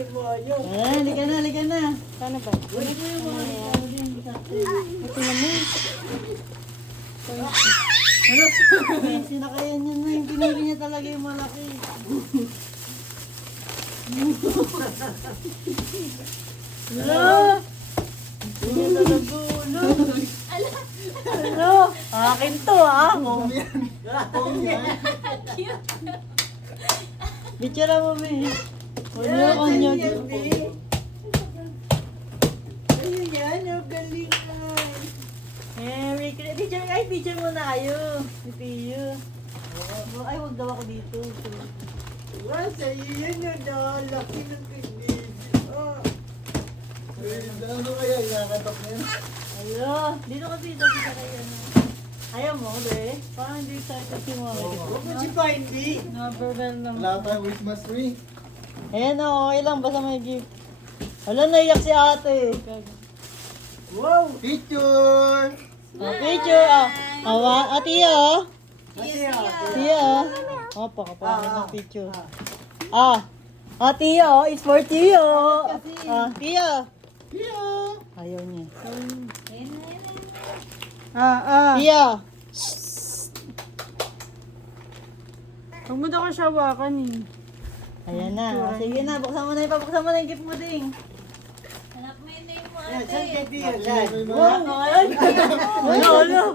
Halika na, halika na. Paano ba? Wala ko yung mga ikaw din. Ito naman. Ano? Sinakayan niya na yung pinili niya talaga yung malaki. Hello? Hindi niya talaga ulo. Hello? Akin to ah. Bitsara mo ba eh? Kanya. Ayun yan, ang galing picture muna kayo. Si Pio. Ay, huwag daw ako dito. Wow, sa'yo yan yun. Laki ng kinig. Ano kaya? Nakatok na yun? Hello? Dito kasi, dito sa kayo. Ayaw mo, be? Parang hindi excited si Mama. Huwag mo si Pindy. Number lang. Wala tayong Christmas tree. Ayan o, okay lang. Basta may gift. Wala, naiyak si ate. Wow! Picture! Oh, picture. Ate o. Ate, Tia. Opo, kapag ng picture. Tia, it's for Tia. Tia. Tia! Ayaw niya. Ah. Tia. Huwag mo daw ka siya hawakan eh. Ayan na. Sige na, buksan mo na. Ipabuksan mo na yung gift mo ding. Yan, saan kay Tia? Yan. Wow, wala.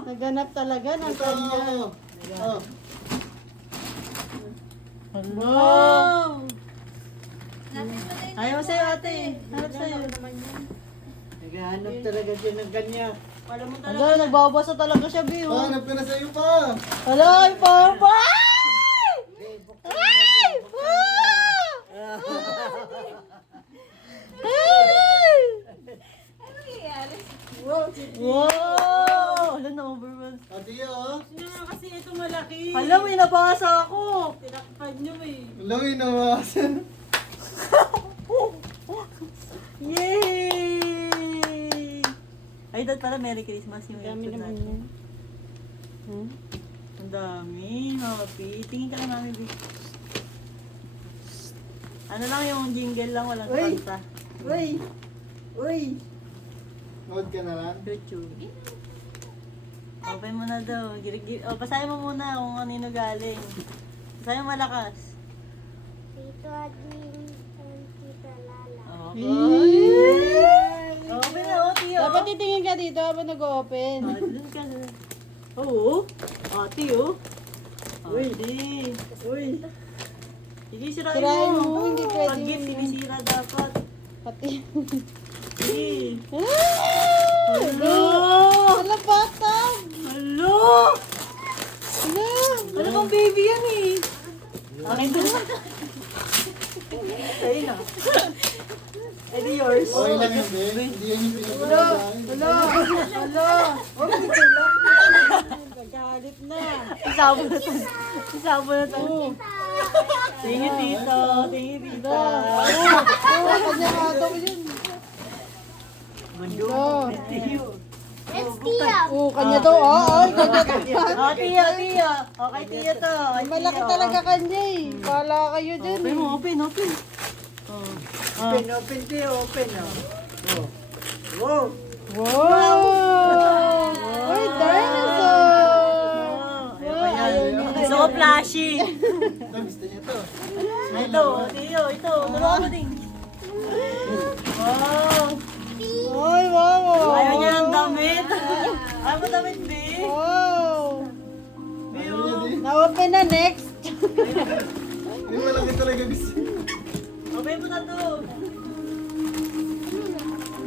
Naganap talaga ng Ito. kanya. Oh. Wow. Ayaw sa'yo ate. Harap sa'yo. Naghahanap talaga siya ng kanya. Wala, nagbabasa talaga siya, Bill. Hanap ka na sa'yo pa. Wala, yung papa! Ay! Wow! Wala na, overwhelmed. Ate, oh. Kasi ito malaki. Alam, may nabasa ako. Tinakpad nyo eh. Alam mo, inawasan. Yay! Ay, dad pala, Merry Christmas yung Dami episode naman natin. yan. Ang dami, happy. Tingin ka lang namin, Vic. Ano lang yung jingle lang, walang Uy! kanta. Uy! Uy! Nood ka na lang. YouTube. Open mo na daw. Basahin mo muna kung kanino galing. Basahin mo malakas. Tito Admin and Tita Lala. Okay. Open na, Tiyo. Dapat titingin ka dito habang nag-open. Doon ka na. Oo. Tiyo. Uy. Uy. Hindi sirain Sirain mo. mo, hindi pwede Pag gift, yun. sinisira dapat. Pati. Sige. Hello! Hala, batang! Hello! Hala! Ano bang baby yan eh? Akin to. Sa'yo na. Edi yours. Okay lang yun, be. Hindi yan yung pinapagalaan. Hala! Hala! Nagalit na. Isabo na to. Isabo na to. Tingin dito. Tingin dito. Kanya nga daw yun. Mandong. Let's Tia! Kanya daw. Ay, kanya daw. Tiyo. Okay, Tiyo to. Ay, Malaki Tiyo. talaga kanya eh. Bala kayo dyan Open eh. mo, open. Open, Tia. Open, oh. Wow! Wow! Uy, dinosaur! Ayaw niya. Gusto ko flashy. Ito, gusto niya to. Ito, Tiyo. Ito. Tulungan mo din. Wow. Ay, wow! Ayaw niya ng damit. Ayaw mo damit, B. Wow! Biyo. Na-open na next. Hindi malaki talaga gusto niya. Open mo na to.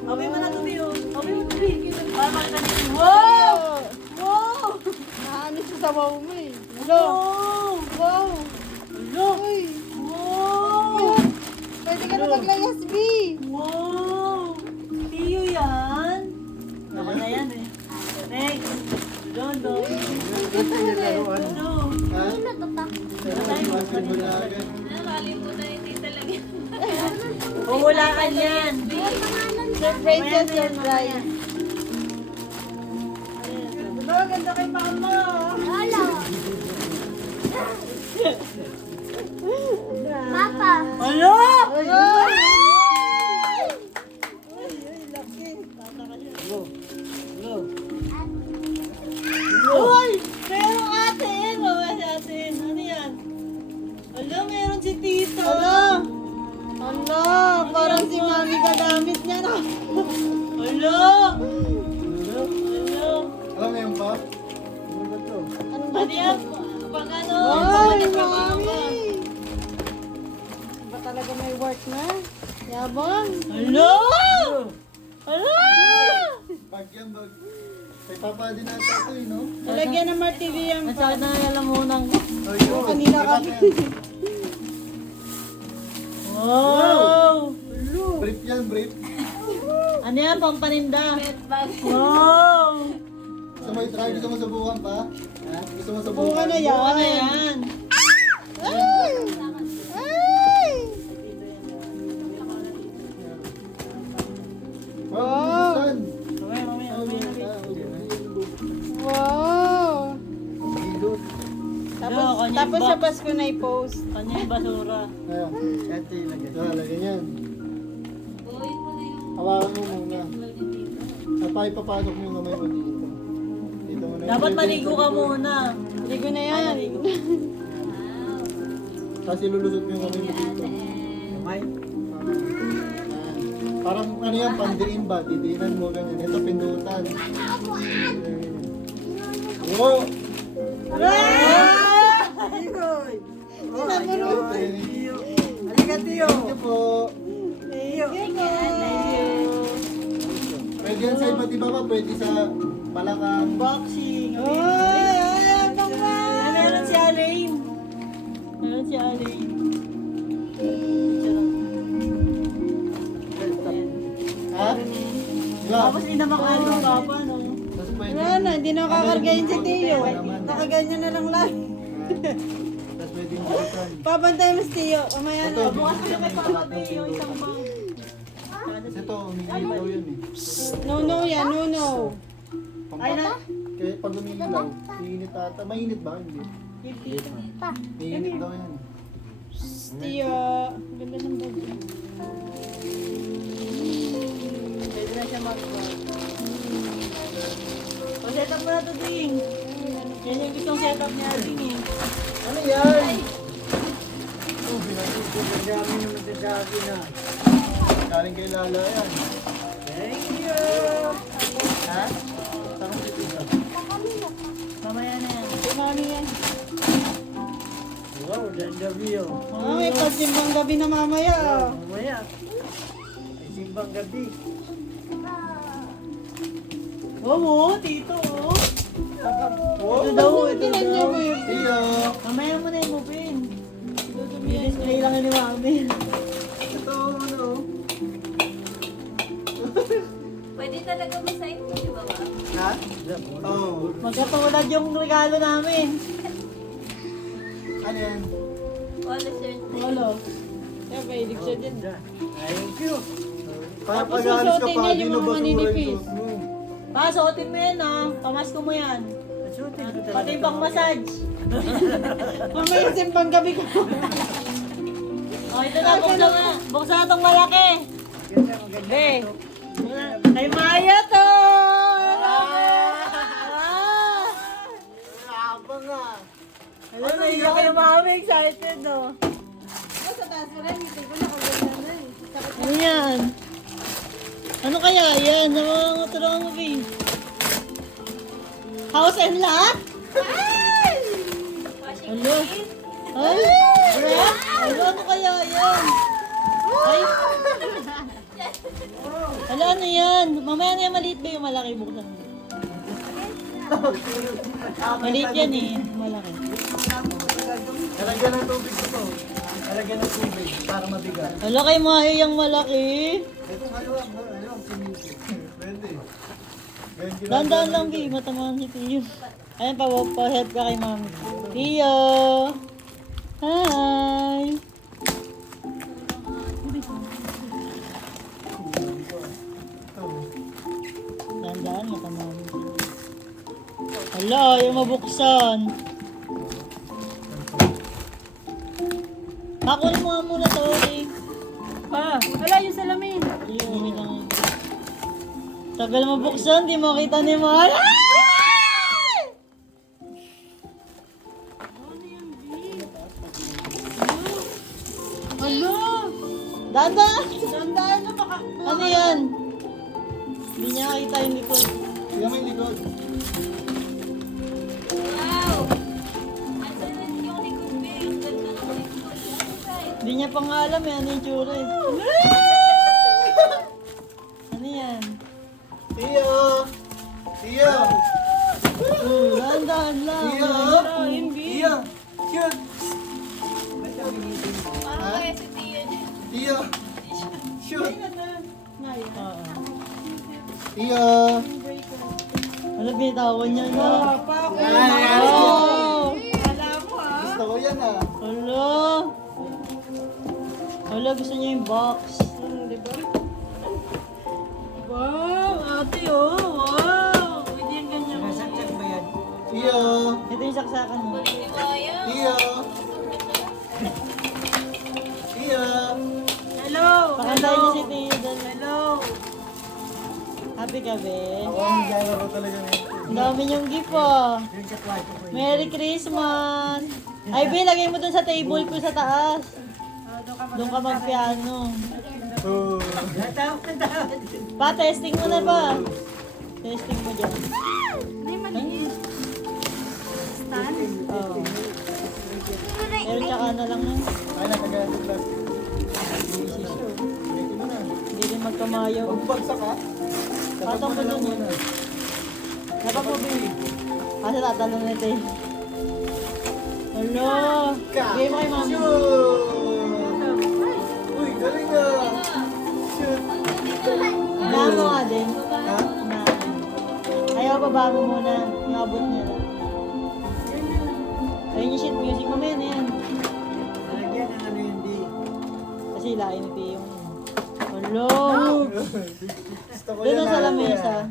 Open mo na to, Biyo. Open mo to, B. Para makita niyo. Wow! Wow! Naano siya sa wow mo eh. Hello! Wow! Wow! Hello! Uy! Wow! Pwede ka na maglayas, B! Wow! Tiyo yan. Ako na yan eh. Next. Dondo. Gusto niya laruan. Dondo. Ha? Sino to ta? Basketball na agad. Huhulaan yan. Surprise yan, surprise. Diba, ganda kay mama. Lala! Papa! Hello! Ay! Ano ba to? Ano yan? Pag ano? Ay, bumalik ka mami! ba? Ba talaga may work na? Yabang! Hello! Hello! Bag yan, bag. Kay Papa din nata ito eh, no? Talagyan ng martilyo yan Ang pa. sakit na alam mo nang... Ayun. Kanina ka. Wow! Brief yan, brief. Ano yan? Pampaninda? Wow! Gusto mo i-try? Gusto mo subukan pa? Ha? Gusto mo subukan? Buka na yan. Ano yan? Ay! Ay! Wow! Buksan! Mamaya, mamaya, mamaya. Wow! Hilot. Tapos, Hello, kanya tapos ba? sa Pasko na i-post. Kanya yung basura. Ayan. Ito yung lagyan. Lagyan yan. Hawakan mo muna. At tayo papasok mo yung kamay mo dito. Dito mo na. Dapat maligo ka muna. Ligo na yan. Tapos ilulusot mo yung kamay mo dito. Kamay? Parang ano yan, pandiin ba? Didiinan mo ganyan. Ito pindutan. Wow! Halika, Tiyo. Thank you po. Pwede yan sa iba't iba pa. Pwede sa balakang. Boxing. Ay, bangga! Meron si Alain. Meron si Alain. Ha? Diba? Tapos inamakalo yung papa, no? Tapos pwede. Wala na, hindi na kakargayin si Tiyo. Nakaganyan na lang lang. Tapos pwede yung balikan. Pabantay mo si Tiyo. Mamaya Ito, na. Bukas bibigyan na kay ng Papa tatlong Pio, isang pindutan. bang. Kasi ito, umiilaw yun eh. No, yan, no. Ay na. Kaya pag umiilaw, iinit ata. Mainit ba? Hindi. Iinit daw yan. Tiyo. Ganda ng bag. Pwede na siya mag-vlog. O, set up mo na to, Ding. Yan yung gustong set up niya, Ding eh. Ano yan? Galing kay Lala yan. Thank you. Ha? Saan mo dito? Mamaya na yan. Si Mami yan. Wow, ganda view. Ah, may pagsimbang gabi na mamaya. ah. Mamaya. Ay, simbang gabi. Oo, tito. Oh. Wow! Ito daw, ito Tingnan niyo daw. mo yun. Iyo! Mamaya mo na yung mupin. I-display lang yun ni Mami. Ito, ano? Pwede talaga masayit mo, di ba ba? Ha? Oo. Magkatulad yung regalo namin. Ano yan? Wala shirt. Wala. Kaya mahilig siya dyan. Thank you. Para Tapos pag alis ka susuotin pa, niya di yung na mga basura maninipis. yung suot mo. Pa, suotin mo yan ah. Pamasko mo yan. Pati yung pang-massage. Mamaya simbang gabi ko. Oh, ito na, buksan na. Buksan na itong malaki. Be. Kay Maya to! Habang nga. Alam, naiyak kayo Mami. Excited no. Sa taas mo rin, hindi ko nakaganda na eh. Ano yan? Ano kaya yan? Tulungan mo, Be. House and lot? Washing Ano? machine. Ay! Rep? Ano kaya yan? Ay! Ala, ano yan? Mamaya na yan, maliit ba yung malaki? Buksan mo. Maliit yan eh. Malaki. Talagyan ng tubig ito. Talagyan ng tubig para mabigat. Ala, kay Maya yung malaki. Ito ano, siminto. Pwede. Dahan-dahan lang, Bi. Matamaan si Tiyo. Ayan, pa-help ka kay Mami. Tiyo! Hi! Dahan-dahan, matamaan. Ala, yung mabuksan. Pakunin mo nga muna to, okay? Pa, wala yung salamin. Yung okay lang yun. Tagal mabuksan, di makita ni Maya. Ano? Dahan-dahan! Tandaan na baka... Ano yan? Hindi niya makita yung likod. Tingnan mo yung likod. Hindi niya pa nga alam eh, ano yung tsura eh. Ano yan? Tio! Tio! Dahan-dahan lang. Tio! Tio! Shoot! Parang kaya si Tia niya. Tio! Shoot! Oo. Tio! Ano binitawan niya no? Ay! Oh! Gusto ko yan ah. Hala! Hala, gusto niya yung box. Wow! Ate oh! Wow! Pwede yung ganyan. Tio! Ito yung saksakan mo. Kulit ni Maya. Tio! Tio! Hello! Pakantay niyo si Tio doon. Hello! Happy ka, be? Ako ang naglalaro talaga ngayon. Ang dami niyong gift ah. Merry Christmas! Ay, be, lagay mo dun sa table ko sa taas. Doon ka magpiano. Oh. Pa, testing mo na ba? Testing mo dyan. Oo. Pero tsaka na lang yun. Ay, nakagamit ng plastic. Ulitin mo na. Hindi rin magkamayaw. Magbagsak ka. Patong mo dun yun. Dapat mo, be. Kasi tatalon na ito eh. Hello! Bigay mo kay mami. Shoot! Uy, galing ah! Shoot! Unahan mo nga din. Ha? Unahan. Ayaw, baba mo muna. Yung abot niya lang. Ayun yung sheet music. Mamaya na yan. Kasi lain ito yung... Hello! Gusto ko Doon yan na sa ah. lamesa.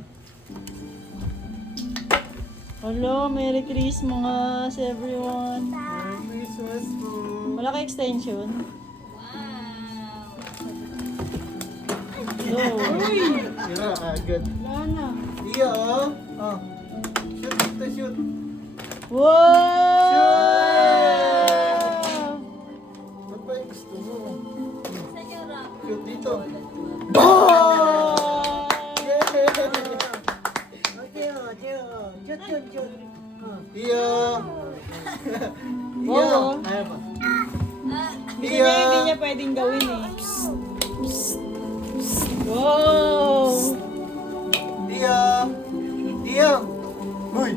Hello, Merry Christmas everyone. Merry Christmas po. Wala ka extension? Wow. Hello. Tira, agad. Wala na. Iya oh. Oh. Shoot, ito shoot. Wow! Ba't ba yung gusto mo? Saan yung rock? Shoot dito. Oh! Iya. Oo. Ayaw pa. Hindi niya pwedeng gawin eh. Wow! Iya. Iya. Hoy.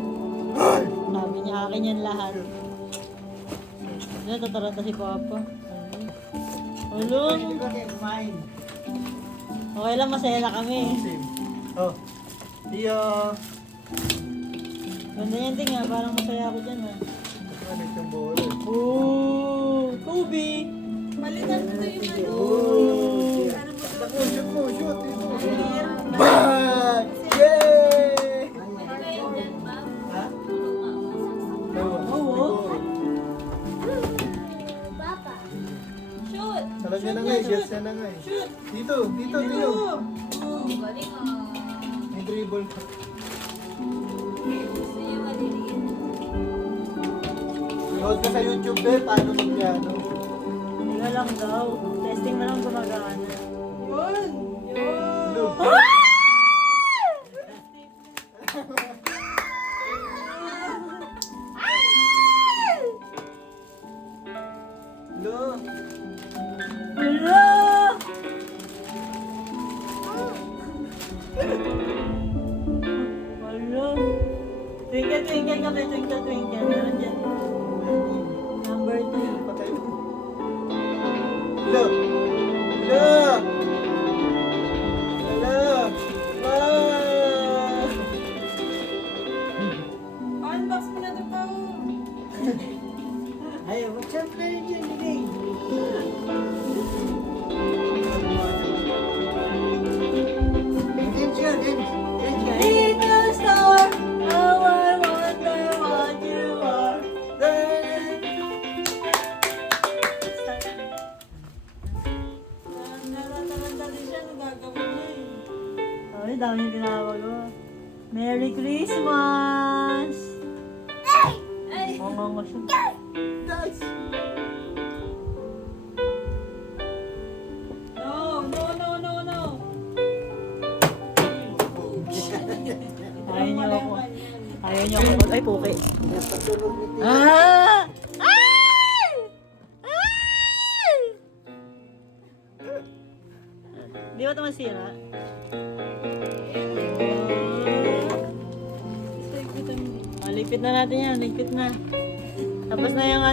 Hoy. Sabi niya akin yan lahat. Natataranta si Papa. Hello? Okay lang, masaya na kami. Same. Oh. Iya. Ganda yan ting ha, parang masaya ako dyan ha. Ano yung bola? Oh! Kobe! Balikan mo na yung ano. Oh. Ako, shoot mo, shoot. Bang! Yay! Pwede kayo dyan, ma'am? Ha? Oo. Papa. Shoot! Alam niya na nga eh, shoot siya na nga eh. Dito, dito, dito. Oh, galing ah. May dribble ka. Gusto niya maliliit. Load ka sa YouTube eh, paano mag-piano? Hindi ka lang daw. Testing na lang gumagana. Look. Look. Hello! Hello! Twinkle, twinkle kami, twinkle, twinkle. Meron dyan. Number 2. Patay mo. Look. Look. Look. Wow. Unbox mo na ito pa. Hey, what's up, lady? Little star, how I wonder what you are. Narataranta din siya, nagagawin niya eh. Ay, dami yung tinawag ko. Merry Christmas! Ay! Oo nga nga siya. No, no, no, no, no. Ayaw niyo ako. Ayaw niyo ako. Ay, puki. Ah! Ay! Ay! Di ba ito masira? Gusto ikutan mo. Lipit na natin yan. Lipit na. Tapos na yung